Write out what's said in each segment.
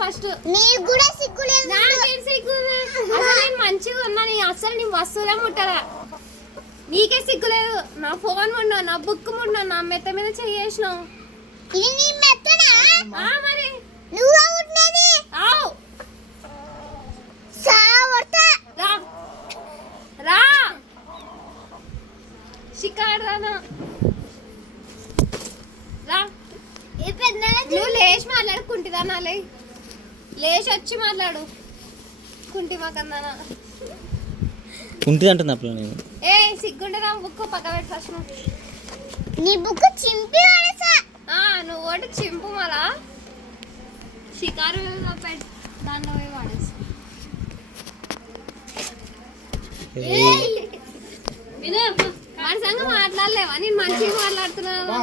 First. నీకు కూడా సిగ్గు లేదు. నాకేం సిగ్గు? అసలు నేను మంచిగా ఉన్నా. అసలు నీ వస్తువులే ముట్టరా. నీకే సిగ్గు లేదు. నా ఫోన్ మున్నా, నా బుక్ మున్నా, నా మెత్త మీద చేసినావు. ఇది నీ మెత్తనా? మరి నువ్వు ముట్టినది. ఆవ్ సావర్తా. రా రా షికార్ రానా రా. నువ్వు లేచి మాట్లాడుకుంటుందా? లేచి వచ్చి మాట్లాడు. కుంటి మాకన్నా ఉంటుంది అంటుంది అప్పుడు నేను. ఏ సిగ్గుంటుందా? బుక్ పక్క పెట్టి ఫస్ట్. నీ బుక్ చింపి వాడేసా. నువ్వు ఒకటి చింపు మళ్ళా షికారు పెట్టి దాంట్లో పోయి వాడేసి. మన సంగ మాట్లాడలేవా? నేను మంచిగా మాట్లాడుతున్నాను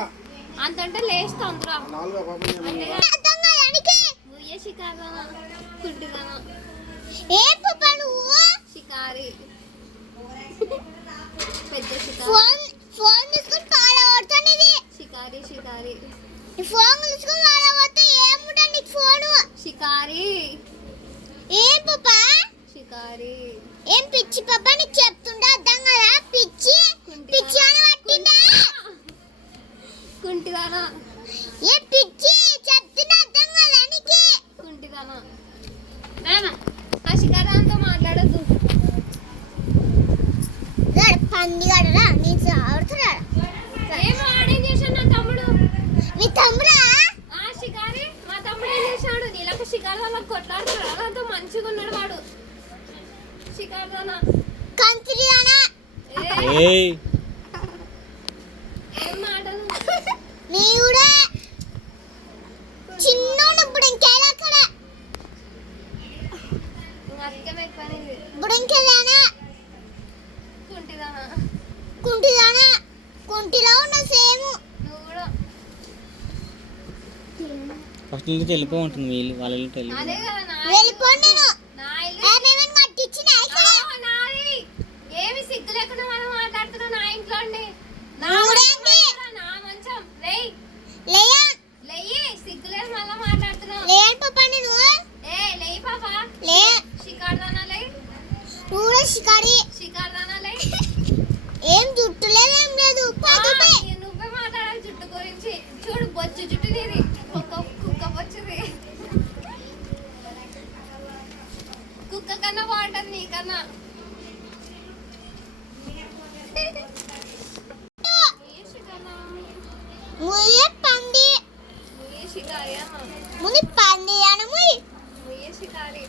అంతంటే లేస్తా అందురా. షికారా కుంటుదానా ఏ పాపా నువ్వు షికారి పెద్ద షికారి. ఫోన్ తీసుకొని పాడవడతాను. ఇది షికారి షికారి. ఈ ఫోన్ తీసుకొని పాడవతే ఏముంటా నీకు ఫోను? షికారి. ఏం పాపా? షికారి. ఏం పిచ్చి పాపా నీకు చెప్తుంటే అర్థం కదా? పిచ్చి పిచ్చి అని పట్టిందా? కుంటిదానా. ఏ పిచ్చి చెప్తుంటే అర్థం కదా నీకు? కుంటిదానా. మేమా ఆ షికారాంతో మాట్లాడద్దు. పంది గడరా నేను ఆడుతున్నాడా? ఏమో ఆడేం చేశాడు నా తమ్ముడు. మీ తమ్ముడా? షికారి మా తమ్ముడు ఏం చేశాడు? నీళ్ళకి షికారు వాళ్ళకి కొట్లాడుతున్నాడు. దాంతో మంచిగా ఉన్నాడు వాడు. షికారుదానా కంత్రిదానా. ఏయ్ ఏం మాటలు? నీ కూడా చిన్నోడు ఇప్పుడు ఇంకేలా అక్కడ అక్కమే ఎక్కువనేది. ఇప్పుడు ఇంకేదానా? కుంటిదానా. కుంటిదానా. కుంటిలో ఉన్న సేమ్. నువ్వు కూడా ఫస్ట్ నుంచి వెళ్ళిపోమంటుంది వీళ్ళు వాళ్ళ వెళ్ళి. అదే కదా నా వెళ్ళిపోండి. నేను నా ఇల్లు ఏమేమని కట్టించినా నాది. ఏమి సిగ్గు లేకుండా మనం మాట్లాడుతున్నావు నా ఇంట్లో అండి. నా నువ్వుడేంటి? నా మంచం రేయ్ లేయా లేయి. సిగ్గు లేదు మళ్ళా మాట్లాడుతున్నావు. లేని పాపా నువ్వు. లేయి పాపా. లే షికార్దానా లే. నువ్వు కూడా షికారి. షికార్దానా లే. ఏం జుట్టు లేదు ఏం లేదు. నువ్వే మాట్లాడాలి జుట్టు గురించి. చూడు బొచ్చు జుట్టు నీది. కుక్క బొచ్చుది. కుక్క కన్నా బాగుంటుంది నీకన్నా. ముయ్య పంది. షికారి అన్న ముని పంది అన ముయ్. షికారి.